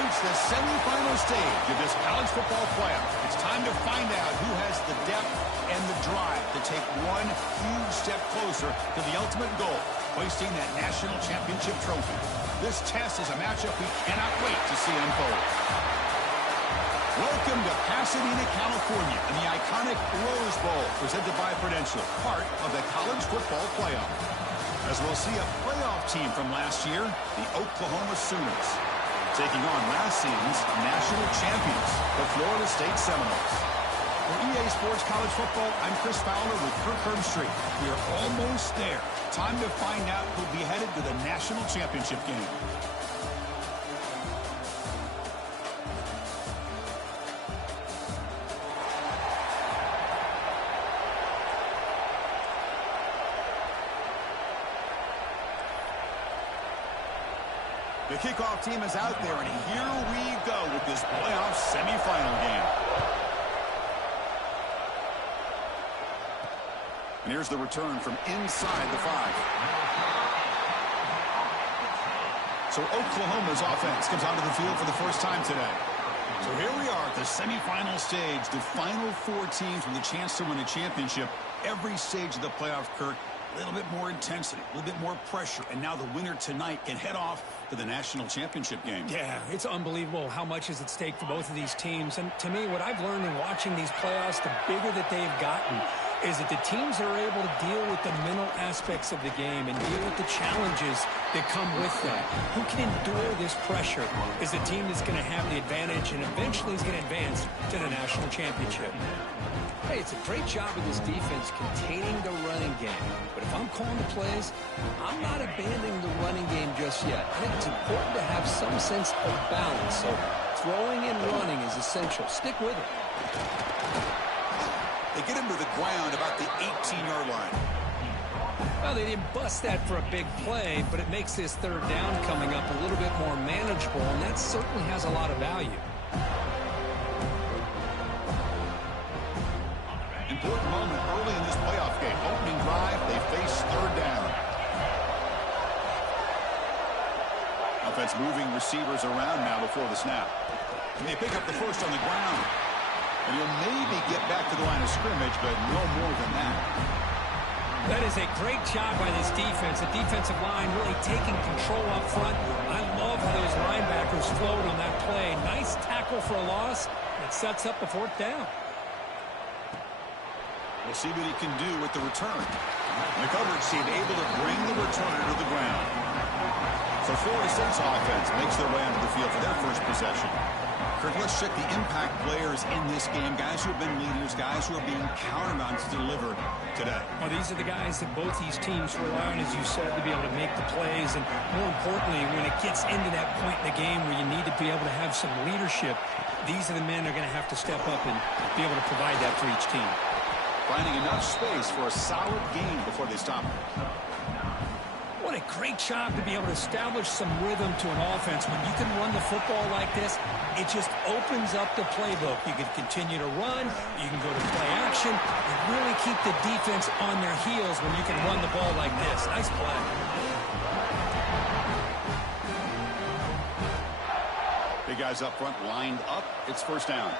reached the semifinal stage of this college football playoff. It's time to find out who has the depth and the drive to take one huge step closer to the ultimate goal, hoisting that national championship trophy. This test is a matchup we cannot wait to see unfold. Welcome to Pasadena, California, and the iconic Rose Bowl, presented by Prudential, part of the college football playoff. As we'll see a playoff team from last year, the Oklahoma Sooners, taking on last season's national champions, the Florida State Seminoles. For EA Sports College Football, I'm Chris Fowler with Kirk Herbstreit. We are almost there. Time to find out who'll be headed to the national championship game. The kickoff team is out there, and here we go with this playoff semifinal game. And here's the return from inside the 5. So Oklahoma's offense comes onto the field for the first time today. So here we are at the semifinal stage, the final 4 teams with a chance to win a championship. Every stage of the playoff, Kirk, a little bit more intensity, a little bit more pressure, and now the winner tonight can head off to the national championship game. Yeah, it's unbelievable how much is at stake for both of these teams. And to me, what I've learned in watching these playoffs, the bigger that they've gotten, is that the teams that are able to deal with the mental aspects of the game and deal with the challenges that come with that. Who can endure this pressure is the team that's going to have the advantage and eventually is going to advance to the national championship. Hey, it's a great job of this defense containing the running game. But if I'm calling the plays, I'm not abandoning the running game just yet. I think it's important to have some sense of balance. So throwing and running is essential. Stick with it. They get him to the ground about the 18-yard line. Well, they didn't bust that for a big play, but it makes this third down coming up a little bit more manageable, and that certainly has a lot of value. Important moment early in this playoff game. Opening drive, they face third down. Offense moving receivers around now before the snap. And they pick up the first on the ground. And he'll maybe get back to the line of scrimmage, but no more than that. That is a great job by this defense. The defensive line really taking control up front. I love how those linebackers flowed on that play. Nice tackle for a loss. It sets up a fourth down. We'll see what he can do with the return. The coverage team able to bring the returner to the ground. So Florida State's offense makes their way onto the field for their first possession. Kirk, let's check the impact players in this game. Guys who have been leaders, guys who are being counted on to deliver today. Well, these are the guys that both these teams rely on, as you said, to be able to make the plays. And more importantly, when it gets into that point in the game where you need to be able to have some leadership, these are the men that are going to have to step up and be able to provide that for each team. Finding enough space for a solid gain before they stop him. What a great job to be able to establish some rhythm to an offense. When you can run the football like this, it just opens up the playbook. You can continue to run, you can go to play action, and really keep the defense on their heels when you can run the ball like this. Nice play. Big guys up front lined up. It's first down.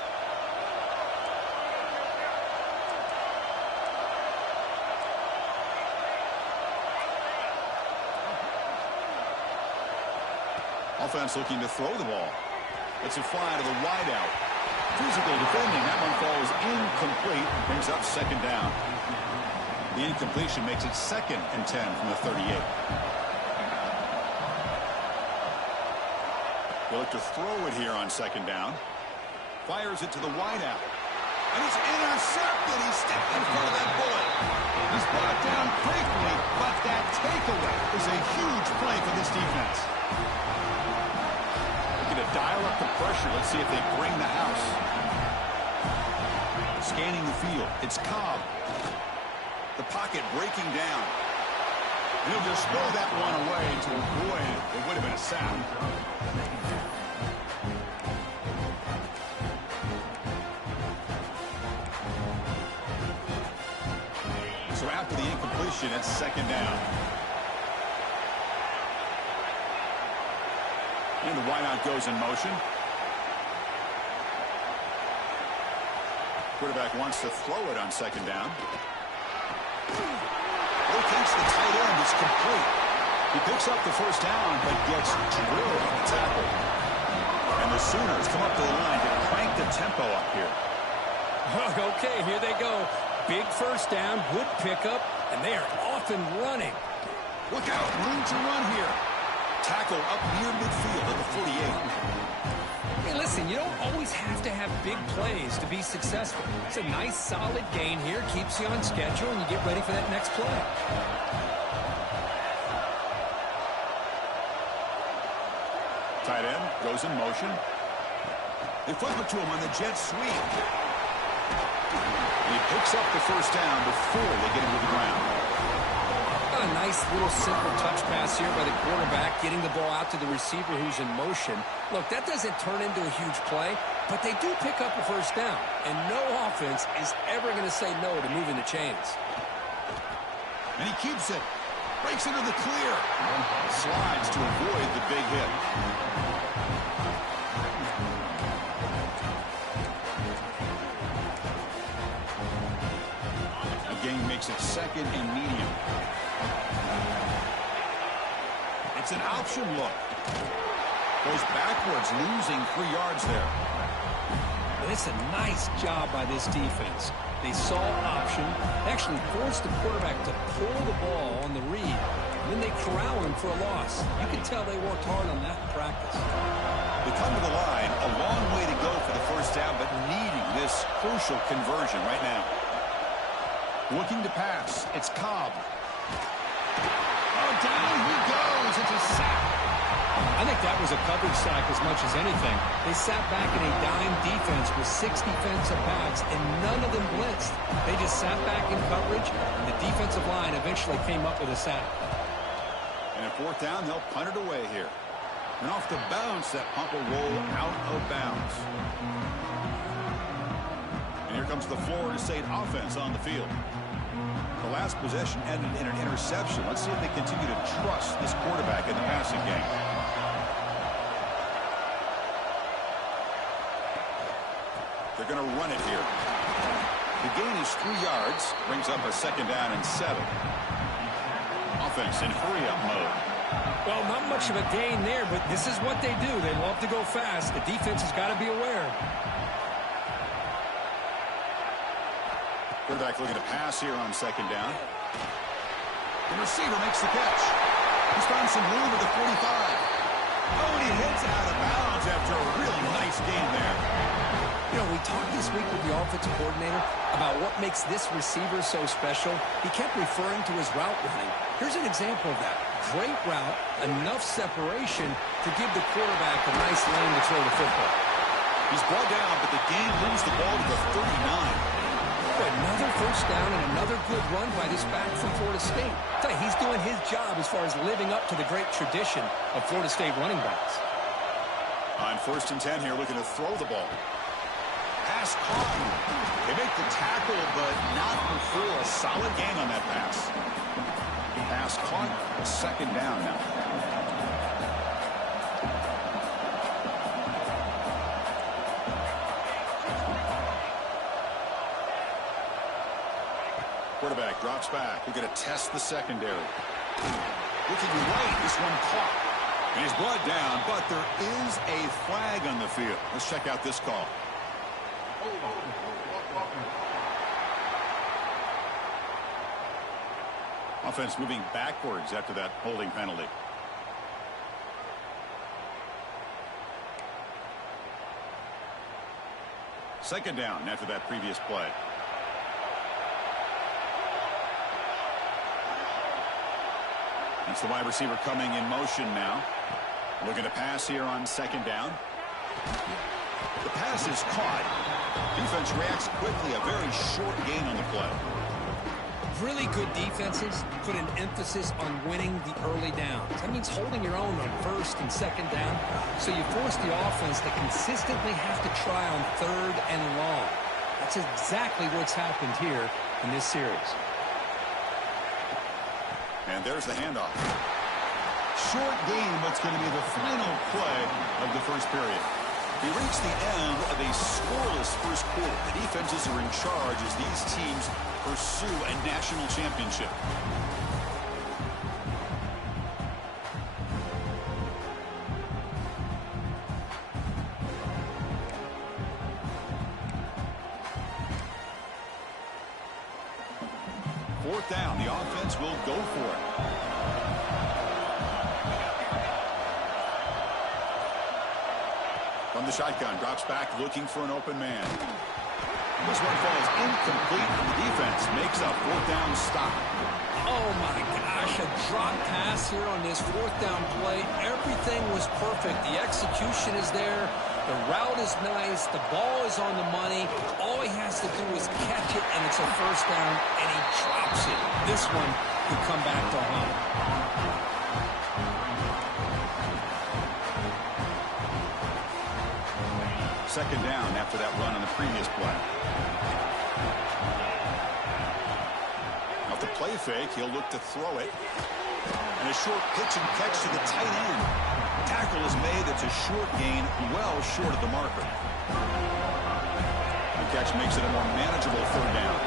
Offense looking to throw the ball. It's a fly to the wideout. Physical defending. That one falls incomplete and brings up second down. The incompletion makes it 2nd and 10 from the 38. They look to throw it here on second down. Fires it to the wideout. And it's intercepted. He stepped in front of that bullet. He's brought down quickly, but that takeaway is a huge play for this defense. Dial up the pressure. Let's see if they bring the house. Scanning the field. It's Cobb. The pocket breaking down. And he'll just throw that one away to avoid it. It would have been a sack. So after the incompletion, it's second down. And the wideout goes in motion. Quarterback wants to throw it on second down. Rotates the tight end. It's complete. He picks up the first down, but gets drilled on the tackle. And the Sooners come up to the line to crank the tempo up here. Okay, here they go. Big first down, good pickup, and they are off and running. Look out, room to run here. Tackle up near midfield at the 48. Hey, listen, you don't always have to have big plays to be successful. It's a nice, solid gain here, keeps you on schedule, and you get ready for that next play. Tight end goes in motion. They flip it to him on the jet sweep. And he picks up the first down before they get him to the ground. A nice little simple touch pass here by the quarterback, getting the ball out to the receiver who's in motion. Look, that doesn't turn into a huge play, but they do pick up a first down. And no offense is ever going to say no to moving the chains. And he keeps it. Breaks into the clear. Slides to avoid the big hit. The game makes it second and medium. It's an option look. Goes backwards, losing 3 yards there. And it's a nice job by this defense. They saw option, actually forced the quarterback to pull the ball on the read, and then they corral him for a loss. You can tell they worked hard on that in practice. They come to the line, a long way to go for the first down, but needing this crucial conversion right now. Looking to pass, it's Cobb. Oh, down he goes. It's a sack. I think that was a coverage sack as much as anything. They sat back in a dime defense with 6 defensive backs, and none of them blitzed. They just sat back in coverage, and the defensive line eventually came up with a sack. And at fourth down, they'll punt it away here. And off the bounce, that punt will roll out of bounds. And here comes the Florida State offense on the field. The last possession ended in an interception. Let's see if they continue to trust this quarterback in the passing game. They're going to run it here. The gain is 3 yards. Brings up a second down and 7. Offense in hurry-up mode. Well, not much of a gain there, but this is what they do. They love to go fast. The defense has got to be aware. Quarterback looking to pass here on second down. The receiver makes the catch. He's found some room at the 45. Oh, and he hits out of bounds after a really nice game there. You know, we talked this week with the offensive coordinator about what makes this receiver so special. He kept referring to his route running. Here's an example of that. Great route, enough separation to give the quarterback a nice lane to throw the football. He's brought down, but the game moves the ball to the 39. Another first down and another good run by this back from Florida State. I tell you, he's doing his job as far as living up to the great tradition of Florida State running backs. On 1st and 10 here, looking to throw the ball. Pass caught. They make the tackle, but not before a solid gain on that pass. Pass caught, a second down now. Quarterback drops back. We're going to test the secondary. Looking right, this one caught. And he's brought down, but there is a flag on the field. Let's check out this call. Offense moving backwards after that holding penalty. Second down after that previous play. It's the wide receiver coming in motion now. Looking to pass here on second down. The pass is caught. Defense reacts quickly. A very short gain on the play. Really good defenses put an emphasis on winning the early downs. That means holding your own on first and second down. So you force the offense to consistently have to try on third and long. That's exactly what's happened here in this series. And there's the handoff. Short game, but it's going to be the final play of the first period. We reach the end of a scoreless first quarter. The defenses are in charge as these teams pursue a national championship. Fourth down, the offense will go for it. From the shotgun, drops back looking for an open man. This one falls incomplete, and the defense makes a fourth down stop. Oh my gosh, a drop pass here on this fourth down play. Everything was perfect. The execution is there. The route is nice. The ball is on the money. All he has to do is catch it, and it's a first down, and he drops it. This one could come back to haunt him. Second down after that run on the previous play. Off the play fake, he'll look to throw it. And a short pitch and catch to the tight end. Tackle is made. It's a short gain, well short of the marker. The catch makes it a more manageable third down.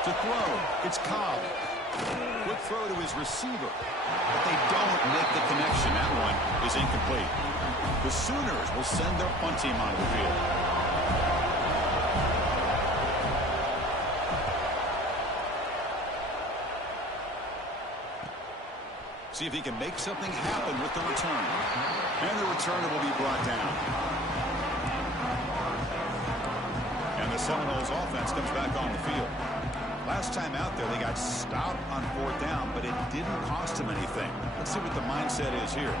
To throw, it's Cobb. Quick throw to his receiver, but they don't make the connection. That one is incomplete. The Sooners will send their punt team onto the field. See if he can make something happen with the return. And the returner will be brought down. And the Seminoles offense comes back on the field. Last time out there, they got stopped on fourth down, but it didn't cost them anything. Let's see what the mindset is here.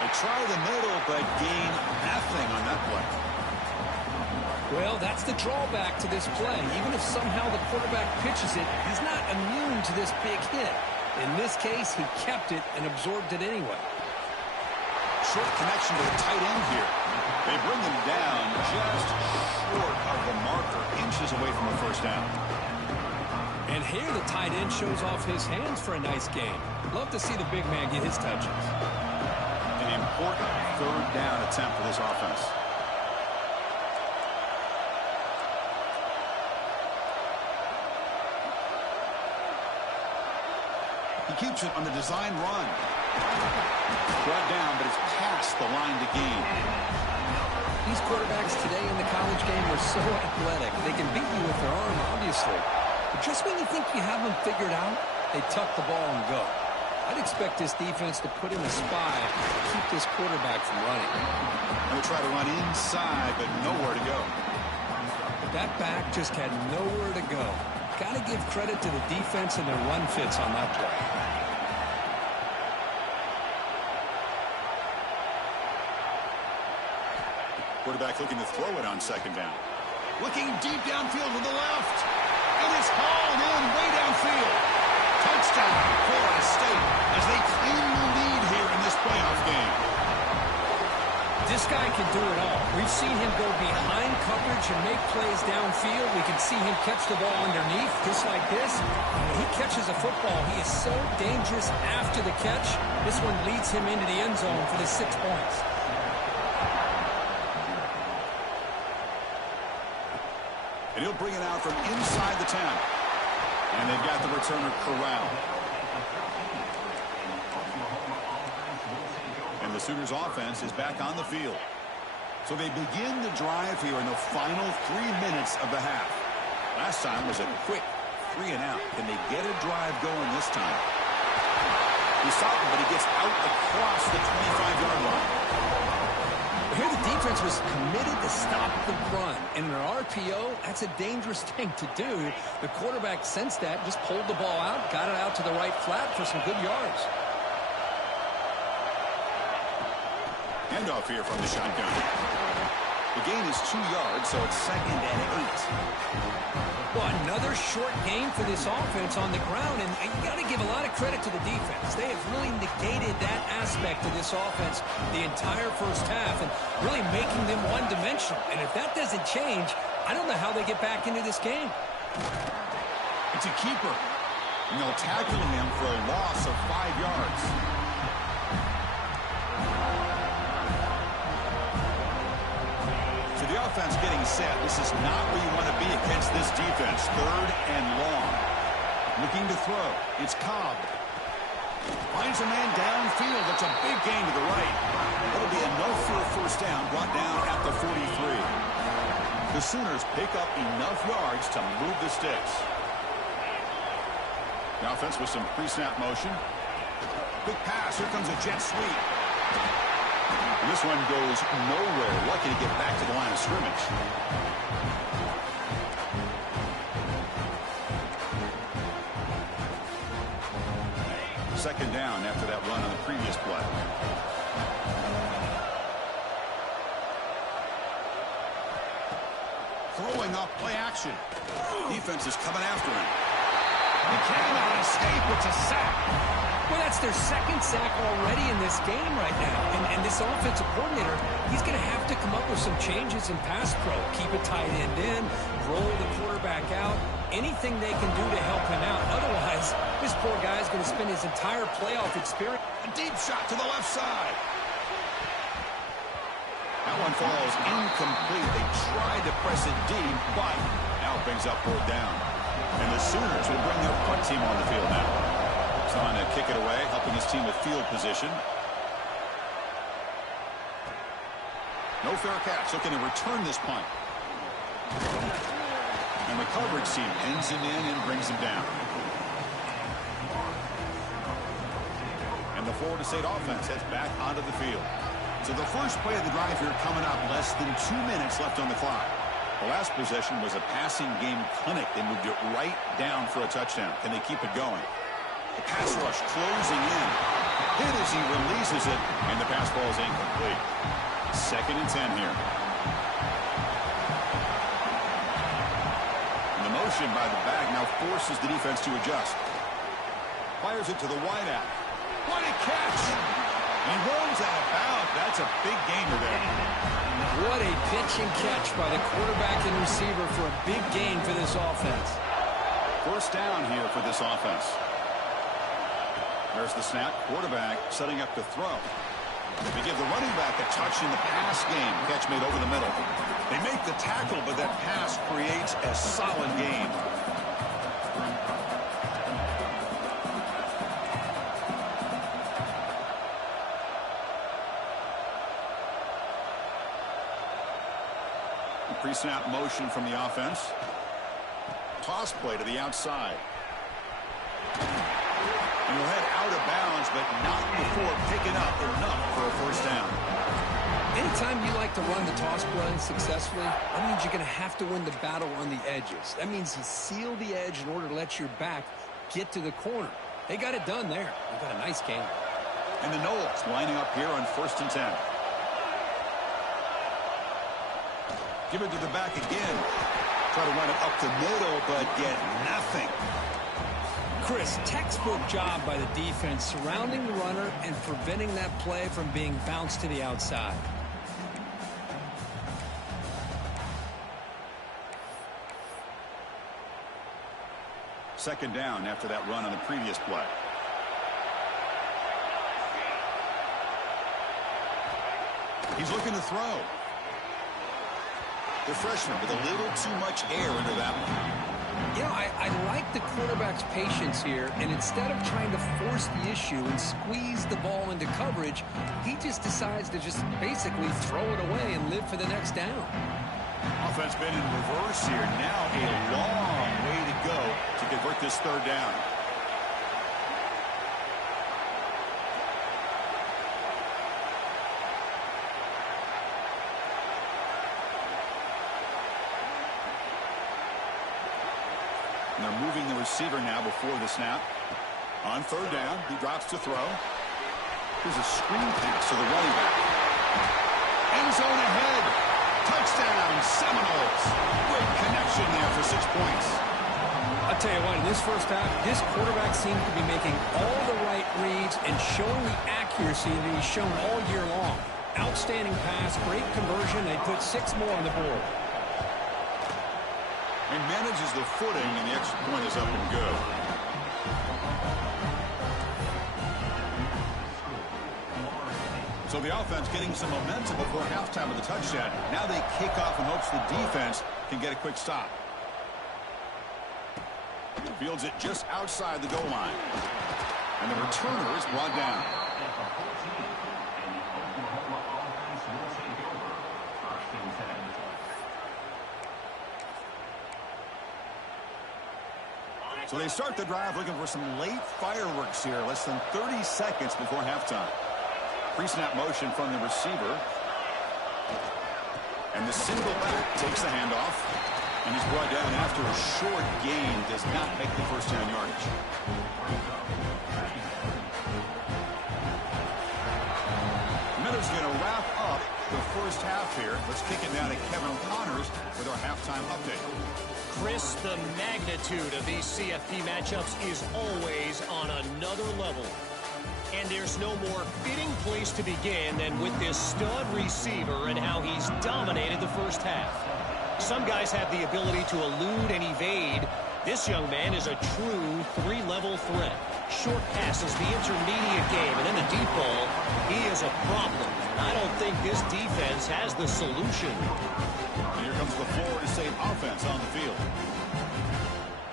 They try the middle, but gain nothing on that play. Well, that's the drawback to this play. Even if somehow the quarterback pitches it, he's not immune to this big hit. In this case, he kept it and absorbed it anyway. Short connection to the tight end here. They bring him down just short of the marker, inches away from a first down. And here the tight end shows off his hands for a nice game. Love to see the big man get his touches. An important third down attempt for this offense. He keeps it on the design run. Brought down, but it's past the line to gain. These quarterbacks today in the college game are so athletic. They can beat you with their arm, obviously. But just when you think you have them figured out, they tuck the ball and go. I'd expect this defense to put in a spy to keep this quarterback from running. They'll try to run inside, but nowhere to go. That back just had nowhere to go. Got to give credit to the defense and their run fits on that play. Quarterback looking to throw it on second down. Looking deep downfield to the left. And it's hauled in way downfield. Touchdown, Florida State, as they claim the lead here in this playoff game. This guy can do it all. We've seen him go behind coverage and make plays downfield. We can see him catch the ball underneath, just like this. When he catches a football, he is so dangerous after the catch. This one leads him into the end zone for the 6 points. And he'll bring it out from inside the 10. And they've got the returner corralled. And the Sooners offense is back on the field. So they begin the drive here in the final 3 minutes of the half. Last time was a quick 3 and out. Can they get a drive going this time? He stopped him, but he gets out across the 25-yard line. Here the defense was committed to stop the run. In an RPO, that's a dangerous thing to do. The quarterback sensed that, just pulled the ball out, got it out to the right flat for some good yards. Handoff here from the shotgun. The gain is 2 yards, so it's 2nd and 8. Well, another short gain for this offense on the ground, and you got to give a lot of credit to the defense. They have really negated that aspect of this offense the entire first half and really making them one-dimensional. And if that doesn't change, I don't know how they get back into this game. It's a keeper, and they'll tackle him for a loss of 5 yards. The offense getting set. This is not where you want to be against this defense. 3rd and long. Looking to throw. It's Cobb. Finds a man downfield. That's a big gain to the right. That'll be enough for a first down. Brought down at the 43. The Sooners pick up enough yards to move the sticks. The offense with some pre-snap motion. Big pass. Here comes a jet sweep. This one goes nowhere. Lucky to get back to the line of scrimmage. Second down after that run on the previous play. Throwing up play action. Defense is coming after him. He cannot escape. It's a sack. Well, that's their 2nd sack already in this game right now. And this offensive coordinator, he's going to have to come up with some changes in pass pro. Keep a tight end in, roll the quarterback out, anything they can do to help him out. Otherwise, this poor guy is going to spend his entire playoff experience. A deep shot to the left side. That one falls incomplete. They tried to press it deep, but now it brings up 4th down. And the Sooners will bring their punt team on the field now. Trying to kick it away, helping his team with field position. No fair catch, looking to return this punt. And the coverage team pins him in and brings him down. And the Florida State offense heads back onto the field. So the first play of the drive here coming up, less than 2 minutes left on the clock. The last possession was a passing game clinic. They moved it right down for a touchdown. Can they keep it going? The pass rush closing in. Hit as he releases it, and the pass ball is incomplete. 2nd and 10 here. And the motion by the back now forces the defense to adjust. Fires it to the wideout. What a catch! He rolls out of bounds. That's a big gainer there. What a pitch and catch by the quarterback and receiver for a big gain for this offense. First down here for this offense. There's the snap. Quarterback setting up to throw. They give the running back a touch in the pass game. Catch made over the middle. They make the tackle, but that pass creates a solid gain. Pre-snap motion from the offense. Toss play to the outside. And he'll head out of bounds, but not before picking up enough for a first down. Anytime you like to run the toss play successfully, that means you're going to have to win the battle on the edges. That means you seal the edge in order to let your back get to the corner. They got it done there. They got a nice game. And the Knowles lining up here on 1st and 10. Give it to the back again. Try to run it up the middle, but get nothing. Chris, textbook job by the defense surrounding the runner and preventing that play from being bounced to the outside. Second down after that run on the previous play. He's looking to throw. The freshman with a little too much air under that one. You know, I like the quarterback's patience here, and instead of trying to force the issue and squeeze the ball into coverage, he just decides to just basically throw it away and live for the next down. Offense been in reverse here. Now a long way to go to convert this 3rd down. And they're moving the receiver now before the snap. On 3rd down, he drops to throw. Here's a screen pass to the running back. End zone ahead. Touchdown, Seminoles. Great connection there for 6 points. I'll tell you what, in this first half, this quarterback seemed to be making all the right reads and showing the accuracy that he's shown all year long. Outstanding pass, great conversion. They put 6 more on the board. He manages the footing, and the extra point is up and good. So the offense getting some momentum before halftime with the touchdown. Now they kick off in hopes the defense can get a quick stop. Fields it just outside the goal line. And the returner is brought down. So they start the drive looking for some late fireworks here. Less than 30 seconds before halftime. Pre-snap motion from the receiver. And the single back takes the handoff. And he's brought down after a short gain. Does not make the first down yardage. Miller's going to wrap up the first half here. Let's kick it down to Kevin Connors with our halftime update. Chris, the magnitude of these CFP matchups is always on another level. And there's no more fitting place to begin than with this stud receiver and how he's dominated the first half. Some guys have the ability to elude and evade. This young man is a true 3-level threat. Short passes, the intermediate game, and in the deep ball, he is a problem. I don't think this defense has the solution. And here comes the Florida State offense on the field.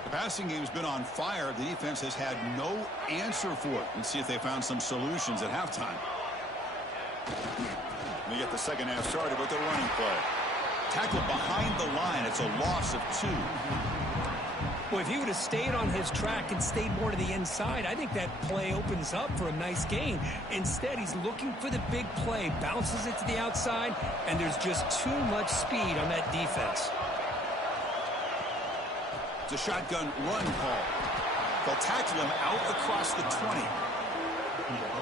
The passing game's been on fire. The defense has had no answer for it. Let's see if they found some solutions at halftime. They get the second half started with the running play. Tackled behind the line. It's a loss of 2. Well, if he would have stayed on his track and stayed more to the inside, I think that play opens up for a nice gain. Instead, he's looking for the big play, bounces it to the outside, and there's just too much speed on that defense. It's a shotgun run call. They'll tackle him out across the 20.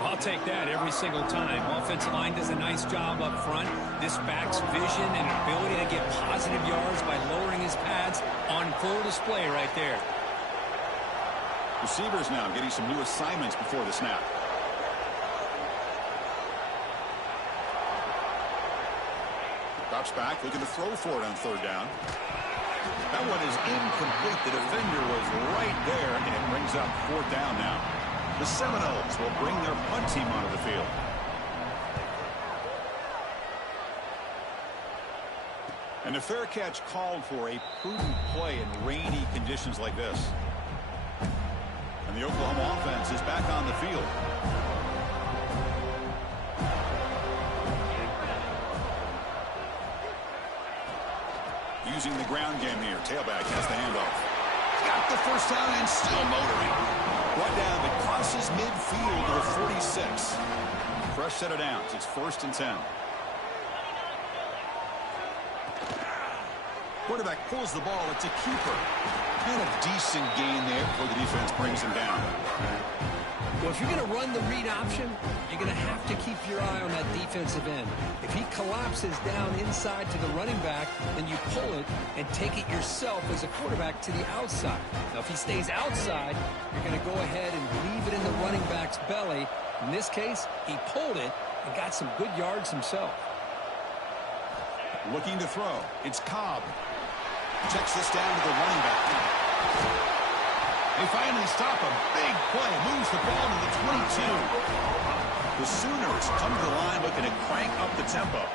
I'll take that every single time. Offensive line does a nice job up front. This back's vision and ability to get positive yards by lowering his pads on full display right there. Receivers now getting some new assignments before the snap. Drops back, looking to throw for it on third down. That one is incomplete. The defender was right there, and it brings up fourth down now. The Seminoles will bring their punt team onto the field. And a fair catch called for a prudent play in rainy conditions like this. And the Oklahoma offense is back on the field. Using the ground game here. Tailback has the handoff. Got the first down and still motoring. Brought down, but crosses midfield to the 46. Fresh set of downs. It's 1st and 10. Quarterback pulls the ball. It's a keeper. And a decent gain there before the defense brings him down. Well, if you're going to run the read option, you're going to have to keep your eye on that defensive end. If he collapses down inside to the running back, then you pull it and take it yourself as a quarterback to the outside. Now, if he stays outside, you're going to go ahead and leave it in the running back's belly. In this case, he pulled it and got some good yards himself. Looking to throw. It's Cobb. Checks this down to the running back. They finally stop a big play. Moves the ball to the 22. The Sooners come to the line looking to crank up the tempo.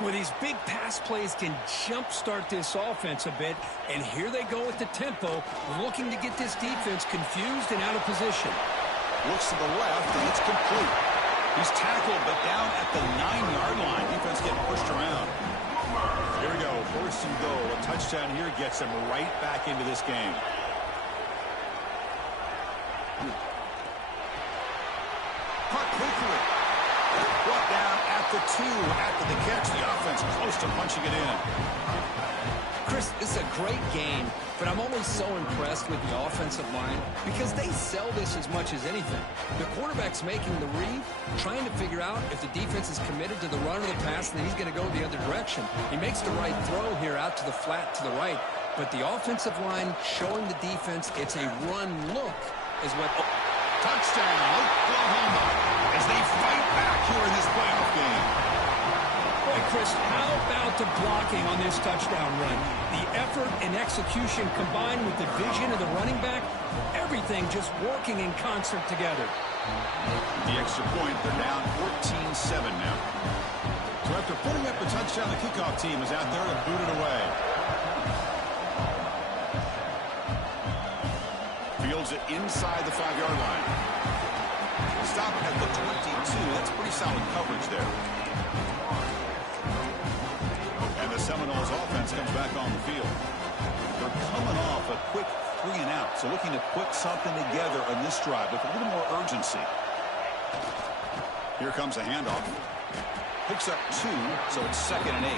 Well, these big pass plays can jumpstart this offense a bit. And here they go with the tempo, looking to get this defense confused and out of position. Looks to the left, and it's complete. He's tackled, but down at the 9-yard line. Defense getting pushed around. Here we go. 1st and goal. A touchdown here gets them right back into this game. Caught quickly. Brought down at the 2 after the catch. The offense close to punching it in. Chris, this is a great game, but I'm always so impressed with the offensive line because they sell this as much as anything. The quarterback's making the read, trying to figure out if the defense is committed to the run or the pass, and then he's going to go the other direction. He makes the right throw here out to the flat to the right, but the offensive line showing the defense it's a run look is what... Touchdown, Oklahoma, as they fight back here in this playoff game. Boy, Chris, how about the blocking on this touchdown run? The effort and execution combined with the vision of the running back, everything just working in concert together. The extra point, they're down 14-7 now. So after putting up the touchdown, the kickoff team is out there to boot it away. Fields it inside the 5-yard line. Stop at the 22. That's pretty solid coverage there. And the Seminoles offense comes back on the field. They're coming off a quick 3-and-out, so looking to put something together on this drive with a little more urgency. Here comes a handoff. Picks up 2, so it's 2nd and 8.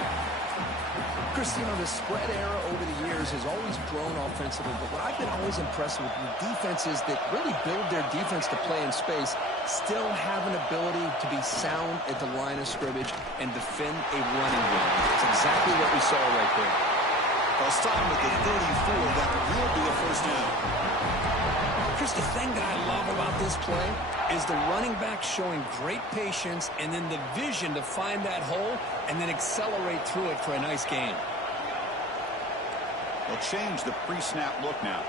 Chris, you know, the spread era over the years has always grown offensively, but what I've been always impressed with defenses that really build their defense to play in space still have an ability to be sound at the line of scrimmage and defend a running game. It's exactly what we saw right there. They'll stop him at the 34. That will be a first down. Chris, the thing that I love about this play is the running back showing great patience and then the vision to find that hole and then accelerate through it for a nice gain. They'll change the pre-snap look now.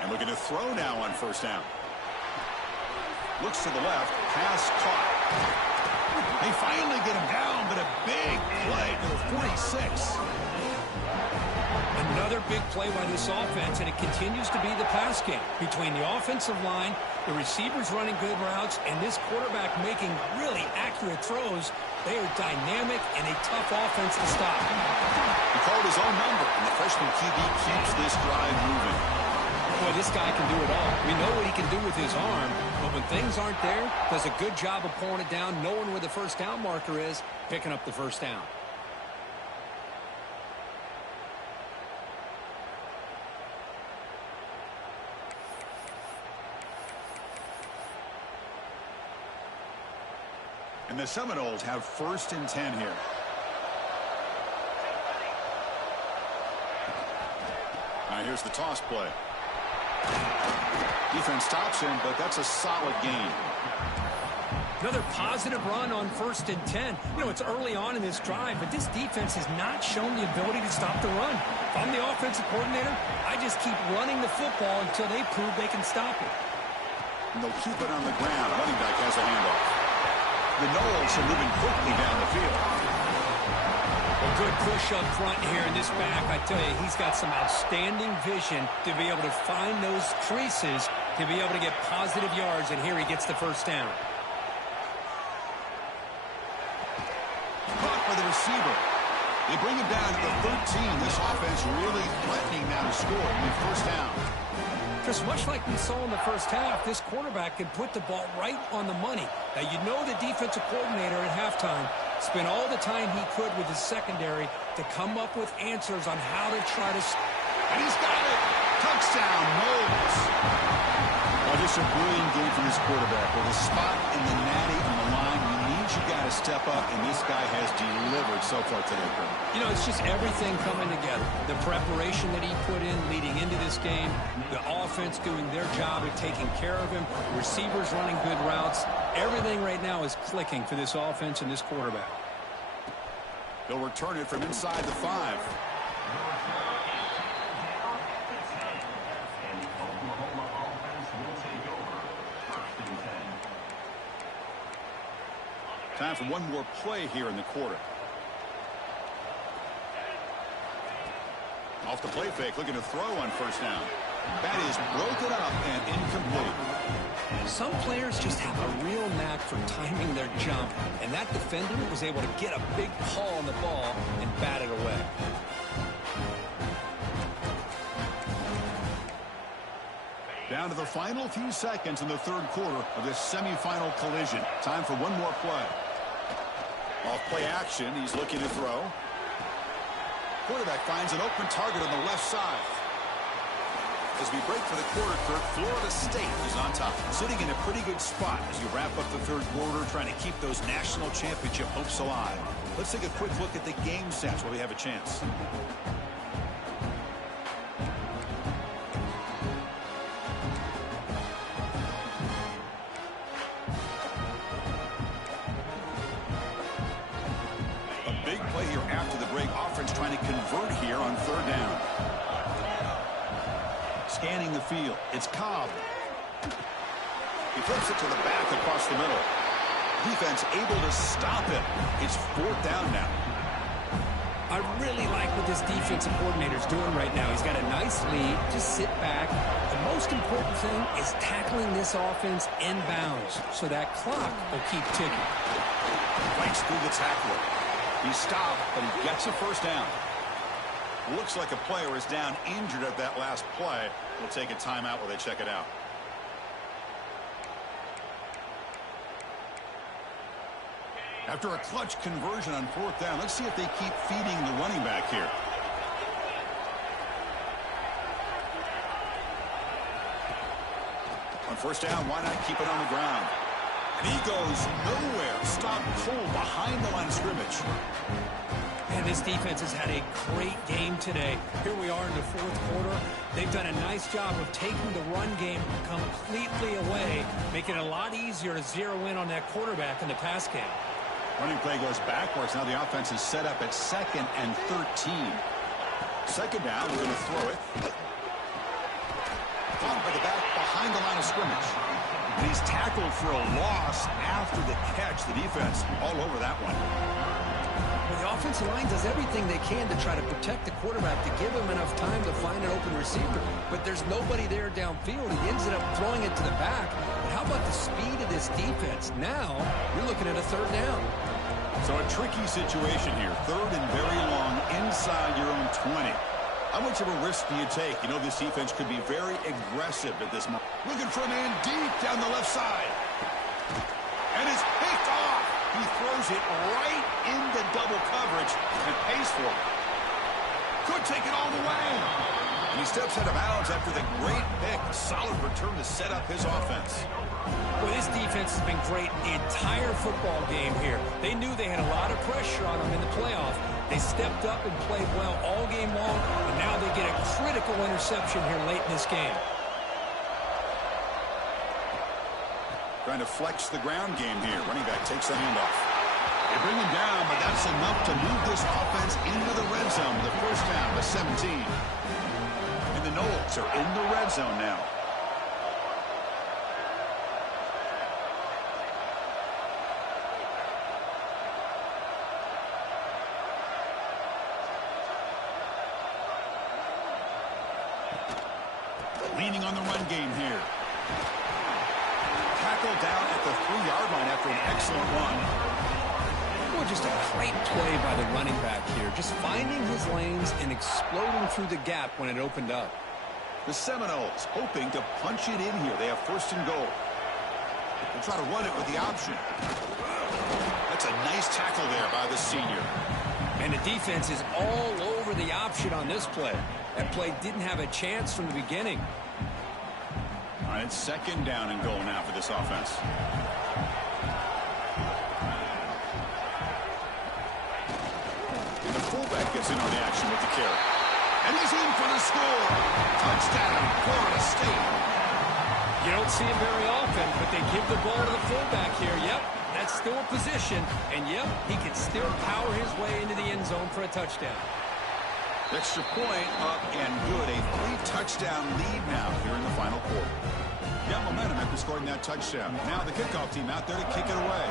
And looking to throw now on first down. Looks to the left, pass caught. They finally get him down, but a big play to the 46. Another big play by this offense, and it continues to be the pass game between the offensive line, the receivers running good routes, and this quarterback making really accurate throws. They are dynamic and a tough offense to stop. He called his own number, and the freshman QB keeps this drive moving. Boy, this guy can do it all. We know what he can do with his arm, but when things aren't there, does a good job of pulling it down, knowing where the first down marker is, picking up the first down. And the Seminoles have 1st and 10 here. Now here's the toss play. Defense stops him, but that's a solid gain. Another positive run on 1st and 10. You know, it's early on in this drive, but this defense has not shown the ability to stop the run. If I'm the offensive coordinator, I just keep running the football until they prove they can stop it. And they'll keep it on the ground. Running back has a handoff. The Noles are moving quickly down the field. A good push up front here in this back. I tell you, he's got some outstanding vision to be able to find those creases, to be able to get positive yards, and here he gets the first down. Caught by the receiver. They bring him down to the 13. This offense really threatening now to score in the first down. Chris, much like we saw in the first half, this quarterback can put the ball right on the money. Now, you know the defensive coordinator at halftime spent all the time he could with his secondary to come up with answers on how to try to... And he's got it! Touchdown, Noles! Well, just a brilliant game from this quarterback. With a spot in the natty on the line, you need you got to step up, and this guy has delivered so far today. You know, it's just everything coming together. The preparation that he put in leading into this game, the offense doing their job of taking care of him, receivers running good routes. Everything right now is clicking for this offense and this quarterback. They'll return it from inside the 5. Time for one more play here in the quarter. Off the play fake, looking to throw on first down. That is broken up and incomplete. Some players just have a real knack for timing their jump, and that defender was able to get a big paw on the ball and bat it away. Down to the final few seconds in the third quarter of this semifinal collision. Time for one more play. Off play action, he's looking to throw. Quarterback finds an open target on the left side. As we break for the quarter, Kirk, Florida State is on top, sitting in a pretty good spot as you wrap up the third quarter, trying to keep those national championship hopes alive. Let's take a quick look at the game stats while we have a chance. A big play here after the break. Offense trying to convert here on third down. Scanning the field. It's Cobb. He flips it to the back across the middle. Defense able to stop him. It's fourth down now. I really like what this defensive coordinator is doing right now. He's got a nice lead. Just sit back. The most important thing is tackling this offense in bounds so that clock will keep ticking. Fights through the tackler. He stopped, but he gets a first down. Looks like a player is down injured at that last play. We'll take a timeout while they check it out. After a clutch conversion on fourth down, let's see if they keep feeding the running back here. On first down, why not keep it on the ground? And he goes nowhere. Stopped cold behind the line of scrimmage. And this defense has had a great game today. Here we are in the fourth quarter. They've done a nice job of taking the run game completely away, making it a lot easier to zero in on that quarterback in the pass game. Running play goes backwards. Now the offense is set up at 2nd and 13. Second down, we're going to throw it. Caught by the back behind the line of scrimmage. And he's tackled for a loss after the catch. The defense all over that one. The offensive line does everything they can to try to protect the quarterback, to give him enough time to find an open receiver. But there's nobody there downfield. He ends up throwing it to the back. But how about the speed of this defense? Now you're looking at a third down. So a tricky situation here. Third and very long inside your own 20. How much of a risk do you take? You know this defense could be very aggressive at this moment. Looking for a man deep down the left side. And it's picked off. He throws it right into double coverage and pays for it. Could take it all the way. And he steps out of bounds after the great pick. A solid return to set up his offense. Well, this defense has been great the entire football game here. They knew they had a lot of pressure on them in the playoff. They stepped up and played well all game long, and now they get a critical interception here late in this game. Trying to flex the ground game here. Running back takes the handoff. They bring him down, but that's enough to move this offense into the red zone with a first down to 17. And the Knowles are in the red zone now. Leaning on the run game here. Tackle down at the 3-yard line after an excellent run. Well, just a great play by the running back here. Just finding his lanes and exploding through the gap when it opened up. The Seminoles hoping to punch it in here. They have first and goal. They'll try to run it with the option. That's a nice tackle there by the senior. And the defense is all over the option on this play. That play didn't have a chance from the beginning. All right, it's second down and goal now for this offense. And the fullback gets in on the action with the carry. And he's in for the score. Touchdown, Florida State. You don't see him very often, but they give the ball to the fullback here. Yep, that's still a position. And, yep, he can still power his way into the end zone for a touchdown. Extra point up and good. A 3-touchdown lead now here in the final quarter. Got momentum after scoring that touchdown. Now the kickoff team out there to kick it away.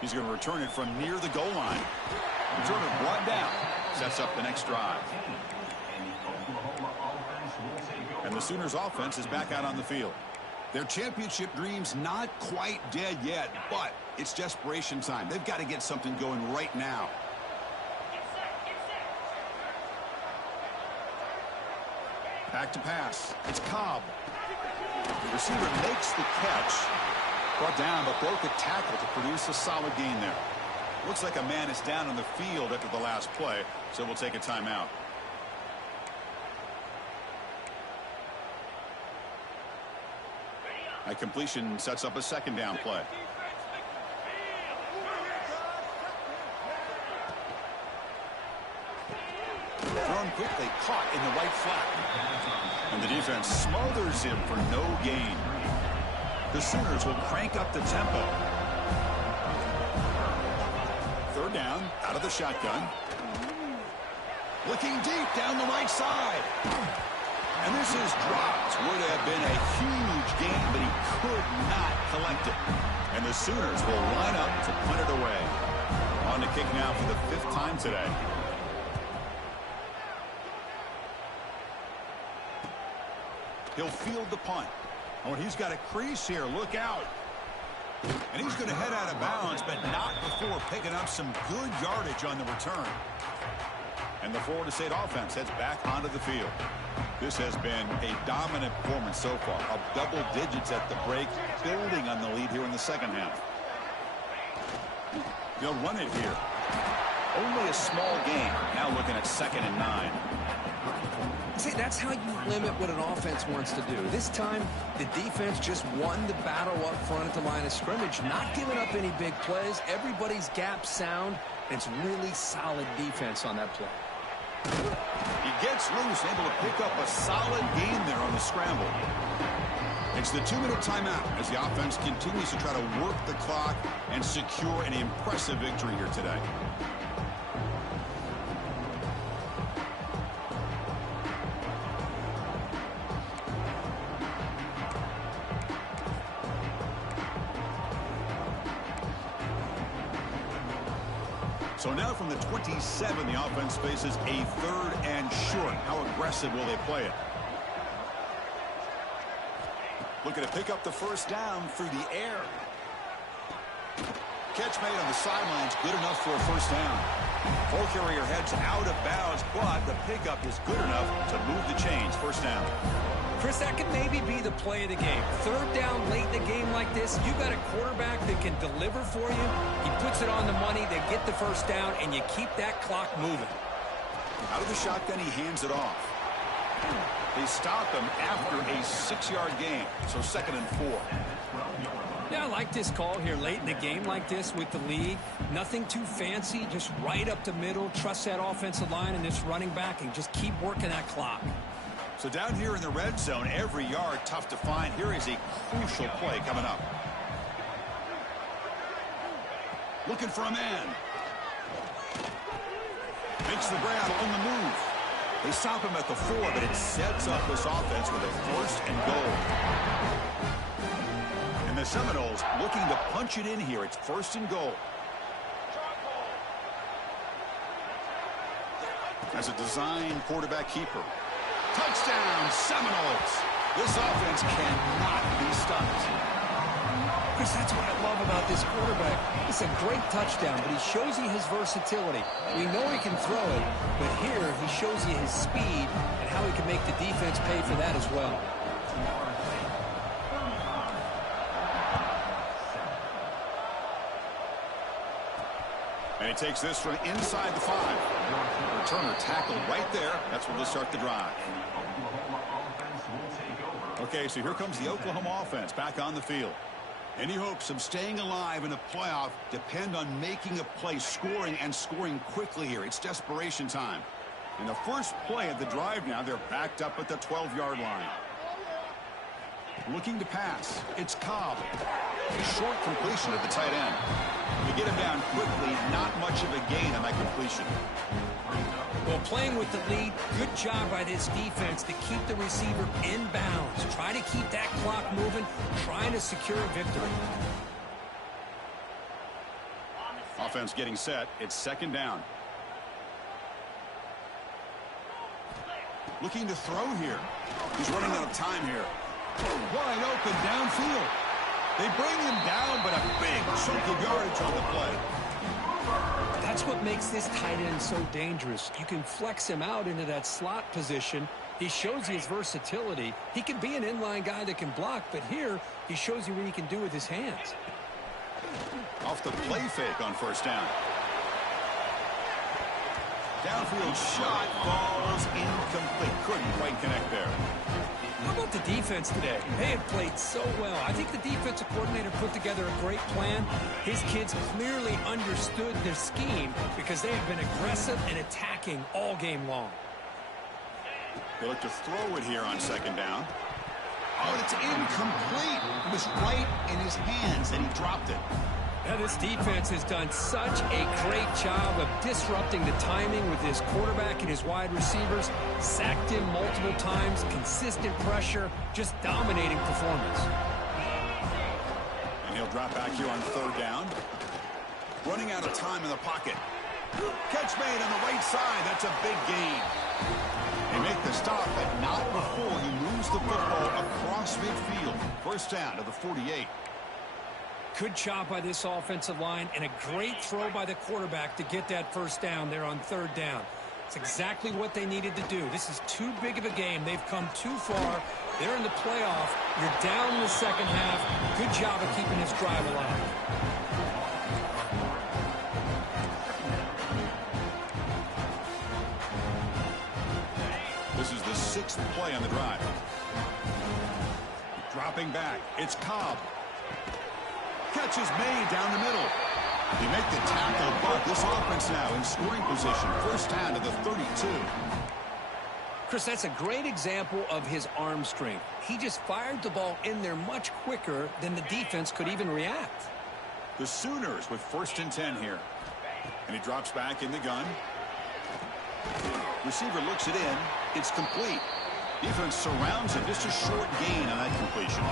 He's going to return it from near the goal line. Return it brought down. Sets up the next drive. And the Sooners offense is back out on the field. Their championship dreams not quite dead yet, but it's desperation time. They've got to get something going right now. Back to pass. It's Cobb. The receiver makes the catch. Brought down, but broke a tackle to produce a solid gain there. Looks like a man is down on the field after the last play, so we'll take a timeout. That completion sets up a second down play. Thrown quickly, caught in the right flat. And the defense smothers him for no gain. The Sooners will crank up the tempo. Third down, out of the shotgun. Looking deep down the right side. And this is dropped. Would have been a huge gain, but he could not collect it. And the Sooners will line up to punt it away. On to kick now for the 5th time today. He'll field the punt. Oh, and he's got a crease here. Look out. And he's going to head out of bounds, but not before picking up some good yardage on the return. And the Florida State offense heads back onto the field. This has been a dominant performance so far. Up double digits at the break, building on the lead here in the second half. They'll run it here. Only a small gain. Now looking at 2nd and 9. See, that's how you limit what an offense wants to do. This time, the defense just won the battle up front at the line of scrimmage, not giving up any big plays. Everybody's gap sound, and it's really solid defense on that play. He gets loose, able to pick up a solid gain there on the scramble. It's the 2-minute timeout as the offense continues to try to work the clock and secure an impressive victory here today. So now from the 27, the offense faces a 3rd and short. How aggressive will they play it? Looking to pick up the first down through the air. Catch made on the sidelines, good enough for a first down. Ball carrier heads out of bounds, but the pickup is good enough to move the chains. First down. Chris, that could maybe be the play of the game. 3rd down late in the game like this, you got a quarterback that can deliver for you. He puts it on the money, they get the first down, and you keep that clock moving. Out of the shotgun, he hands it off. They stop him after a 6-yard gain, so 2nd and 4. Yeah, I like this call here late in the game like this with the lead. Nothing too fancy, just right up the middle. Trust that offensive line and this running back and just keep working that clock. So down here in the red zone, every yard tough to find. Here is a crucial play coming up. Looking for a man. Makes the grab on the move. They stop him at the 4, but it sets up this offense with a 1st and goal. And the Seminoles looking to punch it in here. It's 1st and goal. As a design quarterback keeper. Touchdown, Seminoles. This offense cannot be stopped. Chris, that's what I love about this quarterback. It's a great touchdown, but he shows you his versatility. We know he can throw it, but here he shows you his speed and how he can make the defense pay for that as well. And he takes this from inside the 5. Returner tackled right there. That's where they'll start the drive. Okay, so here comes the Oklahoma offense back on the field. Any hopes of staying alive in a playoff depend on making a play, scoring, and scoring quickly here. It's desperation time. And the first play of the drive now, they're backed up at the 12-yard line. Looking to pass. It's Cobb. A short completion at the tight end. They get him down quickly, not much of a gain on that completion. Well, playing with the lead, good job by this defense to keep the receiver in bounds. Try to keep that clock moving, trying to secure a victory. Offense getting set. It's 2nd down. Looking to throw here. He's running out of time here. Wide open downfield. They bring him down, but a big chunk of yardage on the play. That's what makes this tight end so dangerous. You can flex him out into that slot position. He shows you his versatility. He can be an inline guy that can block, but here he shows you what he can do with his hands. Off the play fake on first down. Downfield shot falls incomplete. Couldn't quite connect there. How about the defense today? They have played so well. I think the defensive coordinator put together a great plan. His kids clearly understood their scheme because they have been aggressive and attacking all game long. They look to throw it here on second down. Oh, it's incomplete. It was right in his hands, and he dropped it. Now, this defense has done such a great job of disrupting the timing with his quarterback and his wide receivers. Sacked him multiple times, consistent pressure, just dominating performance. And he'll drop back here on third down. Running out of time in the pocket. Catch made on the right side. That's a big gain. They make the stop, but not before he moves the football across midfield. First down to the 48. Good job by this offensive line and a great throw by the quarterback to get that first down there on third down. It's exactly what they needed to do. This is too big of a game. They've come too far. They're in the playoff. You're down in the second half. Good job of keeping this drive alive. This is the sixth play on the drive. Dropping back. It's Cobb. Catch is made down the middle. They make the tackle, but this offense now in scoring position. First down to the 32. Chris, that's a great example of his arm strength. He just fired the ball in there much quicker than the defense could even react. The Sooners with first and 10 here. And he drops back in the gun. Receiver looks it in. It's complete. Defense surrounds him. Just a short gain on that completion.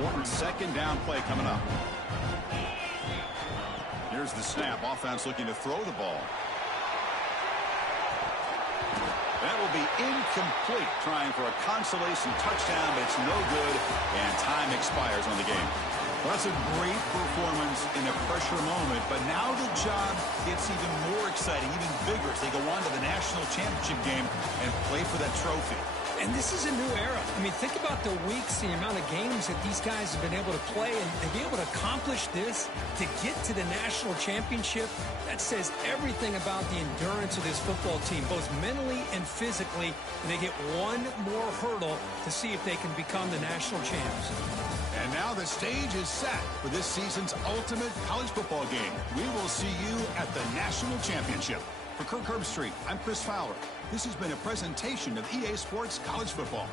Important second down play coming up. Here's the snap. Offense looking to throw the ball. That will be incomplete. Trying for a consolation touchdown, but it's no good, and time expires on the game. Well, that's a great performance in a pressure moment, but now the job gets even more exciting, even bigger as they go on to the national championship game and play for that trophy. And this is a new era. I mean, think about the weeks, the amount of games that these guys have been able to play, and to be able to accomplish this, to get to the national championship, that says everything about the endurance of this football team, both mentally and physically, and they get one more hurdle to see if they can become the national champs. And now the stage is set for this season's ultimate college football game. We will see you at the national championship. For Kirk Herbstreit, I'm Chris Fowler. This has been a presentation of EA Sports College Football.